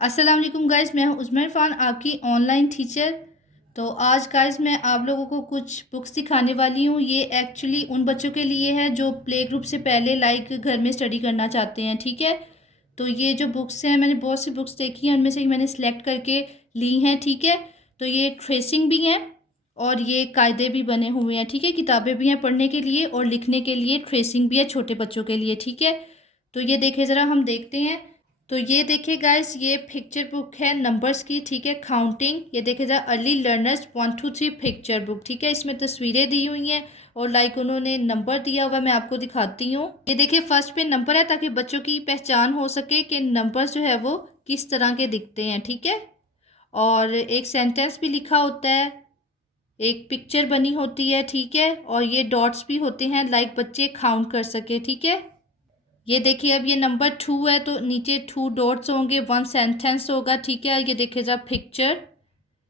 अस्सलाम वालेकुम गाइस, मैं हूं उज़मा इरफान, आपकी ऑनलाइन टीचर। तो आज गाइस मैं आप लोगों को कुछ बुक्स दिखाने वाली हूं। ये एक्चुअली उन बच्चों के लिए है जो प्ले ग्रुप से पहले घर में स्टडी करना चाहते हैं। ठीक है, तो ये जो बुक्स हैं, मैंने बहुत सी बुक्स देखी हैं, उनमें से ही मैंने सेलेक्ट करके ली हैं। ठीक है, तो ये ट्रेसिंग भी हैं और ये कायदे भी बने हुए हैं। ठीक है, किताबें भी हैं पढ़ने के लिए और लिखने के लिए, ट्रेसिंग भी है छोटे बच्चों के लिए। ठीक है, तो ये देखिए ज़रा, हम देखते हैं। तो ये देखिए गाइस, ये पिक्चर बुक है नंबर्स की। ठीक है, काउंटिंग। ये देखिए ज़रा, early learners 1 to 3 picture book. ठीक है, इसमें तस्वीरें दी हुई हैं और उन्होंने नंबर दिया हुआ, मैं आपको दिखाती हूँ। ये देखिए, फर्स्ट पे नंबर है ताकि बच्चों की पहचान हो सके कि नंबर्स जो है वो किस तरह के दिखते हैं। ठीक है, और एक सेंटेंस भी लिखा होता है, एक पिक्चर बनी होती है। ठीक है, और ये डॉट्स भी होते हैं बच्चे काउंट कर सके। ठीक है, ये देखिए, अब ये नंबर 2 है तो नीचे 2 डॉट्स होंगे, 1 सेंटेंस होगा। ठीक है, ये देखे जा पिक्चर।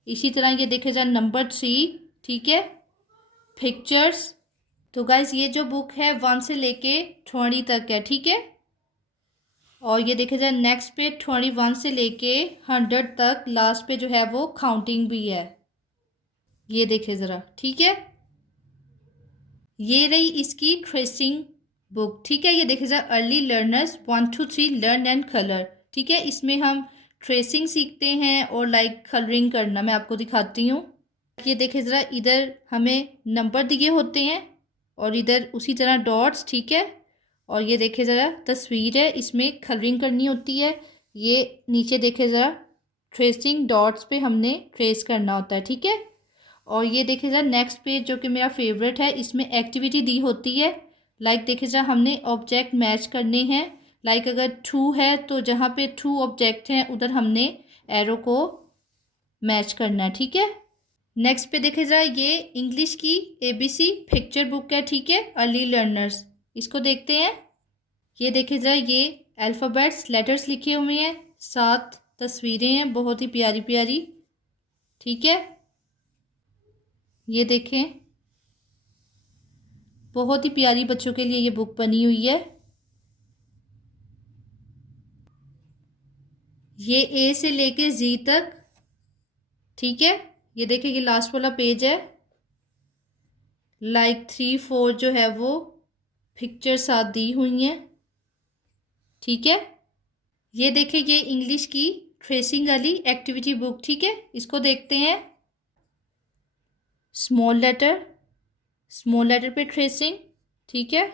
इसी तरह ये देखे जा नंबर 3। ठीक है, पिक्चर्स। तो गाइज ये जो बुक है 1 से लेके 20 तक है। ठीक है, और ये देखे जाए नेक्स्ट पे 21 से लेके 100 तक, लास्ट पे जो है वो काउंटिंग भी है। ये देखे ज़रा। ठीक है, ये रही इसकी ट्रेसिंग बुक। ठीक है, ये देखिए ज़रा, early learners 1 to 3 learn and colour. ठीक है, इसमें हम ट्रेसिंग सीखते हैं और कलरिंग करना। मैं आपको दिखाती हूँ। ये देखिए ज़रा, इधर हमें नंबर दिए होते हैं और इधर उसी तरह डॉट्स। ठीक है, और ये देखिए ज़रा, तस्वीर है, इसमें कलरिंग करनी होती है। ये नीचे देखिए ज़रा, ट्रेसिंग डॉट्स पे हमने ट्रेस करना होता है। ठीक है, और ये देखिए ज़रा, नेक्स्ट पेज जो कि मेरा फेवरेट है, इसमें एक्टिविटी दी होती है। देखिए ज़रा, हमने ऑब्जेक्ट मैच करने हैं। अगर 2 है तो जहाँ पे 2 ऑब्जेक्ट हैं उधर हमने एरो को मैच करना है। ठीक है, नेक्स्ट पे देखिए ज़रा, ये इंग्लिश की ABC पिक्चर बुक है। ठीक है, अर्ली लर्नर्स, इसको देखते हैं। ये देखिए ज़रा, ये अल्फ़ाबेट्स लेटर्स लिखे हुए हैं, 7 तस्वीरें हैं, बहुत ही प्यारी प्यारी। ठीक है, ये देखें, बहुत ही प्यारी बच्चों के लिए ये बुक बनी हुई है। ये A से लेके Z तक। ठीक है, ये देखिए, ये लास्ट वाला पेज है। 3 4 जो है वो पिक्चर साथ दी हुई हैं। ठीक है, ये देखिए, ये इंग्लिश की ट्रेसिंग वाली एक्टिविटी बुक। ठीक है, इसको देखते हैं। स्मॉल लेटर पे ट्रेसिंग। ठीक है,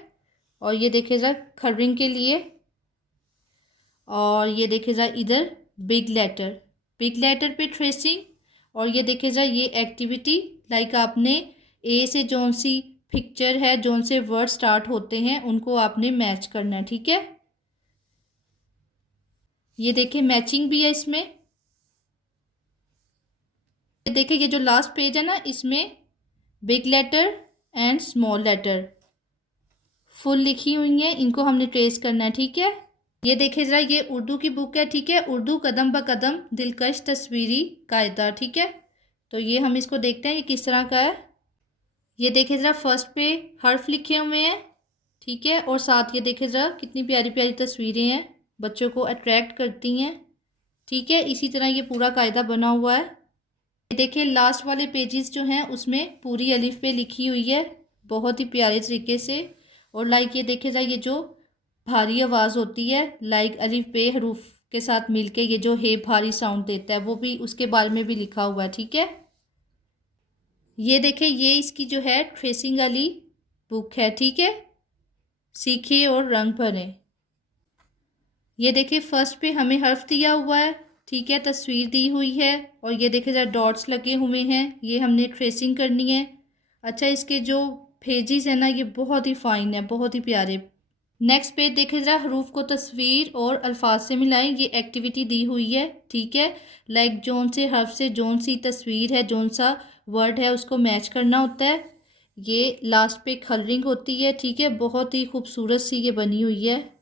और ये देखिए ज़रा, कलरिंग के लिए। और ये देखिए ज़रा, इधर बिग लेटर पे ट्रेसिंग। और ये देखिए ज़रा, ये एक्टिविटी आपने A से जौन सी पिक्चर है, जौन से वर्ड स्टार्ट होते हैं, उनको आपने मैच करना है। ठीक है, ये देखिए, मैचिंग भी है इसमें। ये देखिए, ये जो लास्ट पेज है ना, इसमें big letter and small letter full लिखी हुई हैं, इनको हमने ट्रेस करना है। ठीक है, ये देखिए ज़रा, ये उर्दू की बुक है। ठीक है, उर्दू कदम ब कदम दिलकश तस्वीरी कायदा। ठीक है, तो ये हम इसको देखते हैं, ये किस तरह का है। ये देखिए ज़रा, फर्स्ट पे हर्फ लिखे हुए हैं। ठीक है, और साथ ये देखिए ज़रा, कितनी प्यारी प्यारी तस्वीरें हैं, बच्चों को अट्रैक्ट करती हैं। ठीक है, इसी तरह ये पूरा कायदा बना हुआ है। ये देखिए, लास्ट वाले पेजेस जो हैं उसमें पूरी अलिफ पे लिखी हुई है, बहुत ही प्यारे तरीके से। और ये देखिए ज़रा, ये जो भारी आवाज़ होती है, अलिफ बे हरूफ के साथ मिलके ये जो है भारी साउंड देता है, वो भी उसके बारे में भी लिखा हुआ है। ठीक है, ये देखें, ये इसकी जो है ट्रेसिंग वाली बुक है। ठीक है, सीखे और रंग भरें। ये देखिए, फर्स्ट पे हमें हर्फ दिया हुआ है। ठीक है, तस्वीर दी हुई है, और ये देखिए ज़रा, डॉट्स लगे हुए हैं, ये हमने ट्रेसिंग करनी है। अच्छा, इसके जो पेजेस है ना, ये बहुत ही फाइन है, बहुत ही प्यारे। नेक्स्ट पेज देखे ज़रा, हरूफ को तस्वीर और अल्फाज से मिलाएं, ये एक्टिविटी दी हुई है। ठीक है, जौन से हर्फ से जौन सी तस्वीर है, जौन सा वर्ड है, उसको मैच करना होता है। ये लास्ट पे कलरिंग होती है। ठीक है, बहुत ही खूबसूरत सी ये बनी हुई है।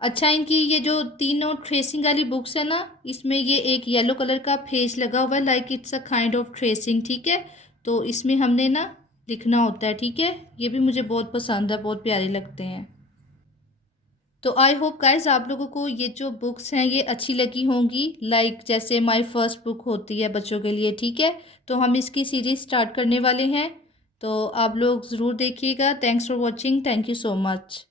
अच्छा, इनकी ये जो तीनों ट्रेसिंग वाली बुक्स है ना, इसमें ये एक येलो कलर का पेज लगा हुआ है, it's a kind of tracing. ठीक है, तो इसमें हमने ना लिखना होता है। ठीक है, ये भी मुझे बहुत पसंद है, बहुत प्यारे लगते हैं। तो आई होप गाइस आप लोगों को ये जो बुक्स हैं ये अच्छी लगी होंगी, लाइक जैसे माय फर्स्ट बुक होती है बच्चों के लिए, ठीक है। तो हम इसकी सीरीज स्टार्ट करने वाले हैं, तो आप लोग ज़रूर देखिएगा। Thanks for watching, thank you so much.